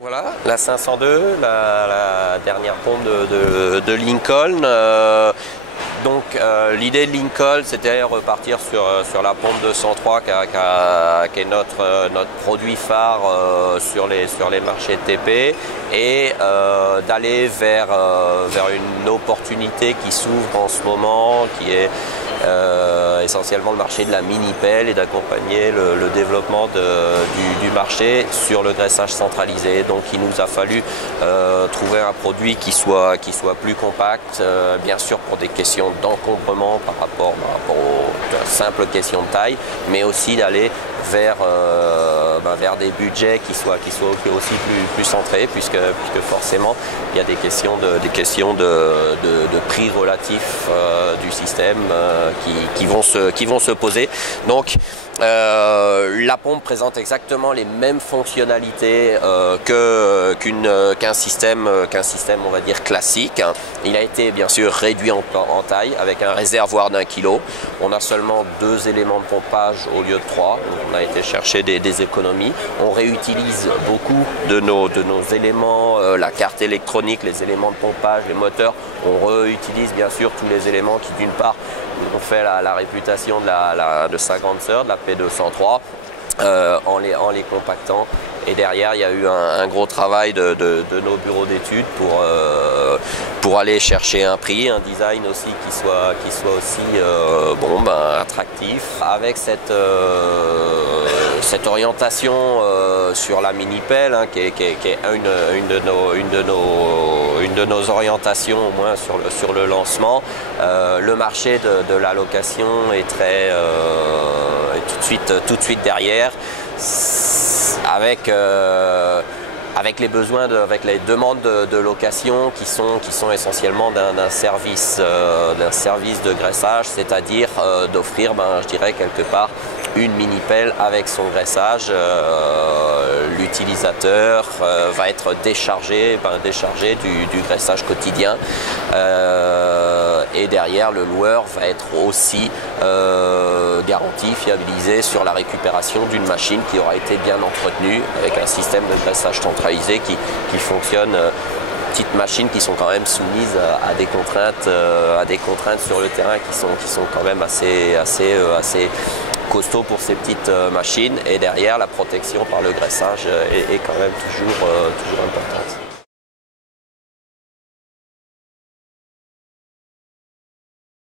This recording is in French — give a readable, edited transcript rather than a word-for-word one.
Voilà, la 502, la dernière pompe de Lincoln. L'idée de Lincoln, c'était repartir sur la pompe 203 qui est notre produit phare sur les marchés de TP et d'aller vers une opportunité qui s'ouvre en ce moment, qui est essentiellement le marché de la mini-pelle et d'accompagner le développement du marché sur le graissage centralisé. Donc il nous a fallu trouver un produit qui soit plus compact, bien sûr pour des questions d'encombrement par rapport aux simples questions de taille, mais aussi d'aller vers des budgets qui soient aussi plus centrés, puisque forcément il y a des questions de prix relatifs du système qui vont se poser. Donc la pompe présente exactement les mêmes fonctionnalités qu'un système on va dire classique. Il a été bien sûr réduit en taille avec un réservoir d'1 kg. On a seulement 2 éléments de pompage au lieu de 3. On a été chercher des économies. On réutilise beaucoup de nos éléments, la carte électronique, les éléments de pompage, les moteurs. On réutilise bien sûr tous les éléments qui d'une part ont fait la réputation de sa grande sœur, de la P203, en les compactant. Et derrière, il y a eu un gros travail de nos bureaux d'études pour aller chercher un prix, un design aussi qui soit aussi attractif. Avec cette orientation sur la mini-pelle, qui est une de nos orientations au moins sur le lancement, le marché de la location est tout de suite derrière. Avec les besoins, avec les demandes de location qui sont essentiellement d'un service de graissage, c'est-à-dire d'offrir, je dirais quelque part, une mini-pelle avec son graissage. L'utilisateur va être déchargé du graissage quotidien et derrière le loueur va être aussi garanti, fiabilisé sur la récupération d'une machine qui aura été bien entretenue avec un système de graissage centralisé qui fonctionne. Petites machines qui sont quand même soumises à des contraintes sur le terrain qui sont quand même assez costauds pour ces petites machines, et derrière la protection par le graissage est quand même toujours importante.